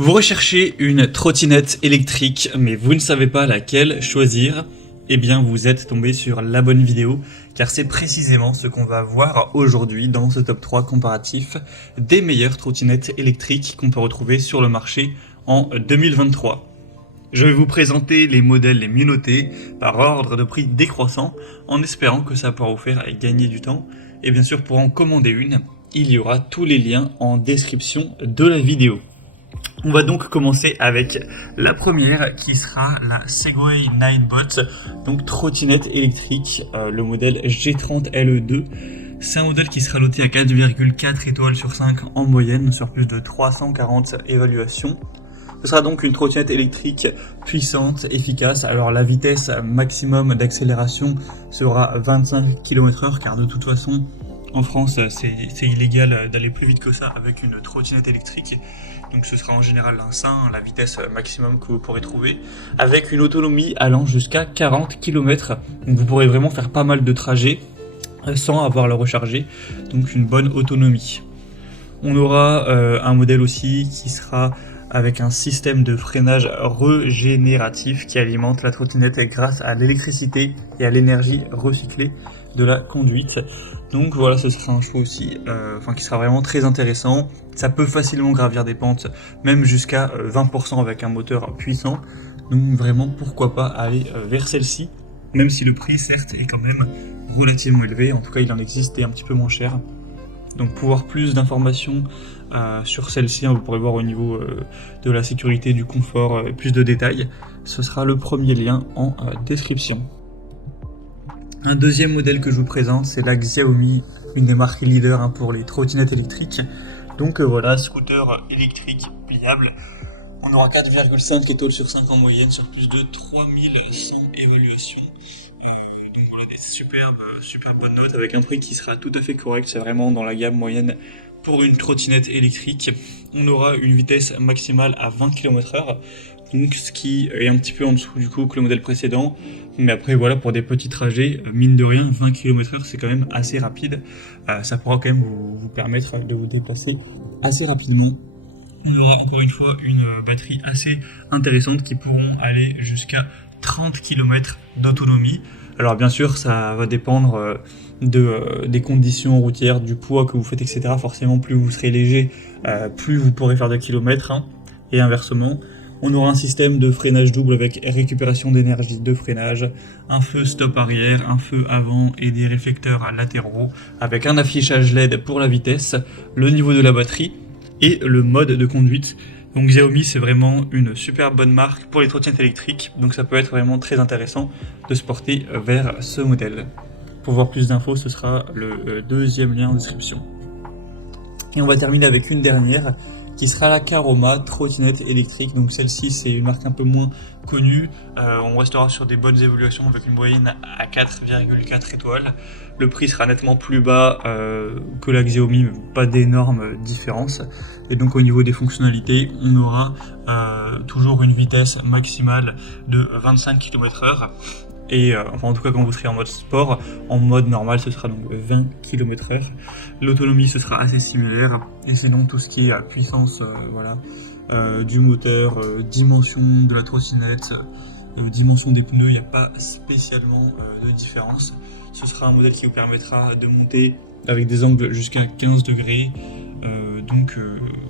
Vous recherchez une trottinette électrique, mais vous ne savez pas laquelle choisir? Eh bien, vous êtes tombé sur la bonne vidéo, car c'est précisément ce qu'on va voir aujourd'hui dans ce top 3 comparatif des meilleures trottinettes électriques qu'on peut retrouver sur le marché en 2023. Je vais vous présenter les modèles les mieux notés par ordre de prix décroissant, en espérant que ça pourra vous faire gagner du temps. Et bien sûr, pour en commander une, il y aura tous les liens en description de la vidéo. On va donc commencer avec la première qui sera la Segway Nightbot, donc trottinette électrique, le modèle G30 LE2. C'est un modèle qui sera noté à 4,4 étoiles sur 5 en moyenne sur plus de 340 évaluations. Ce sera donc une trottinette électrique puissante, efficace. Alors la vitesse maximum d'accélération sera 25 km/h car de toute façon en France c'est illégal d'aller plus vite que ça avec une trottinette électrique. Donc ce sera en général la vitesse maximum que vous pourrez trouver, avec une autonomie allant jusqu'à 40 km. Donc vous pourrez vraiment faire pas mal de trajets sans avoir à le recharger, donc une bonne autonomie. On aura un modèle aussi qui sera avec un système de freinage régénératif qui alimente la trottinette grâce à l'électricité et à l'énergie recyclée de la conduite. Donc voilà, ce sera un choix aussi qui sera vraiment très intéressant. Ça peut facilement gravir des pentes, même jusqu'à 20% avec un moteur puissant. Donc vraiment, pourquoi pas aller vers celle-ci, même si le prix, certes, est quand même relativement élevé. En tout cas, il en existe un petit peu moins cher. Donc pour voir plus d'informations sur celle-ci, vous pourrez voir au niveau de la sécurité, du confort, plus de détails. Ce sera le premier lien en description. Un deuxième modèle que je vous présente, c'est la Xiaomi, une des marques leaders pour les trottinettes électriques. Donc voilà, scooter électrique pliable. On aura 4,5 étoiles sur 5 en moyenne sur plus de 3100 évaluations. Donc voilà, des superbes bonnes notes avec un prix qui sera tout à fait correct. C'est vraiment dans la gamme moyenne pour une trottinette électrique. On aura une vitesse maximale à 20 km/h. Donc ce qui est un petit peu en dessous du coup que le modèle précédent, mais après voilà, pour des petits trajets, mine de rien, 20 km/h c'est quand même assez rapide, ça pourra quand même vous permettre de vous déplacer assez rapidement. On aura encore une fois une batterie assez intéressante qui pourront aller jusqu'à 30 km d'autonomie. Alors bien sûr ça va dépendre des conditions routières, du poids que vous faites, etc. Forcément plus vous serez léger, plus vous pourrez faire de kilomètres, et inversement. On aura un système de freinage double avec récupération d'énergie de freinage, un feu stop arrière, un feu avant et des réflecteurs latéraux, avec un affichage LED pour la vitesse, le niveau de la batterie et le mode de conduite. Donc Xiaomi, c'est vraiment une super bonne marque pour les trottinettes électriques, donc ça peut être vraiment très intéressant de se porter vers ce modèle. Pour voir plus d'infos, ce sera le deuxième lien en description. Et on va terminer avec une dernière, qui sera la Caroma trottinette électrique. Donc celle-ci, c'est une marque un peu moins connue. On restera sur des bonnes évaluations avec une moyenne à 4,4 étoiles. Le prix sera nettement plus bas que la Xiaomi, mais pas d'énormes différences. Et donc au niveau des fonctionnalités, on aura toujours une vitesse maximale de 25 km/h. Et en tout cas quand vous serez en mode sport, en mode normal ce sera donc 20 km/h. L'autonomie ce sera assez similaire, et sinon tout ce qui est puissance du moteur, dimension de la trottinette, dimension des pneus, il n'y a pas spécialement de différence. Ce sera un modèle qui vous permettra de monter avec des angles jusqu'à 15 degrés.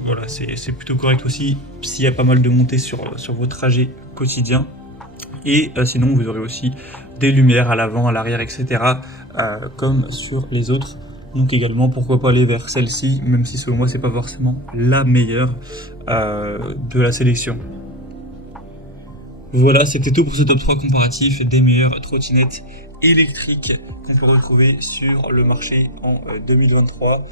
Voilà, c'est plutôt correct aussi s'il y a pas mal de montées sur vos trajets quotidiens. Et sinon vous aurez aussi des lumières à l'avant, à l'arrière, etc. Comme sur les autres. Donc également pourquoi pas aller vers celle-ci, même si selon moi c'est pas forcément la meilleure de la sélection. Voilà, c'était tout pour ce top 3 comparatif des meilleures trottinettes électriques qu'on peut retrouver sur le marché en 2023.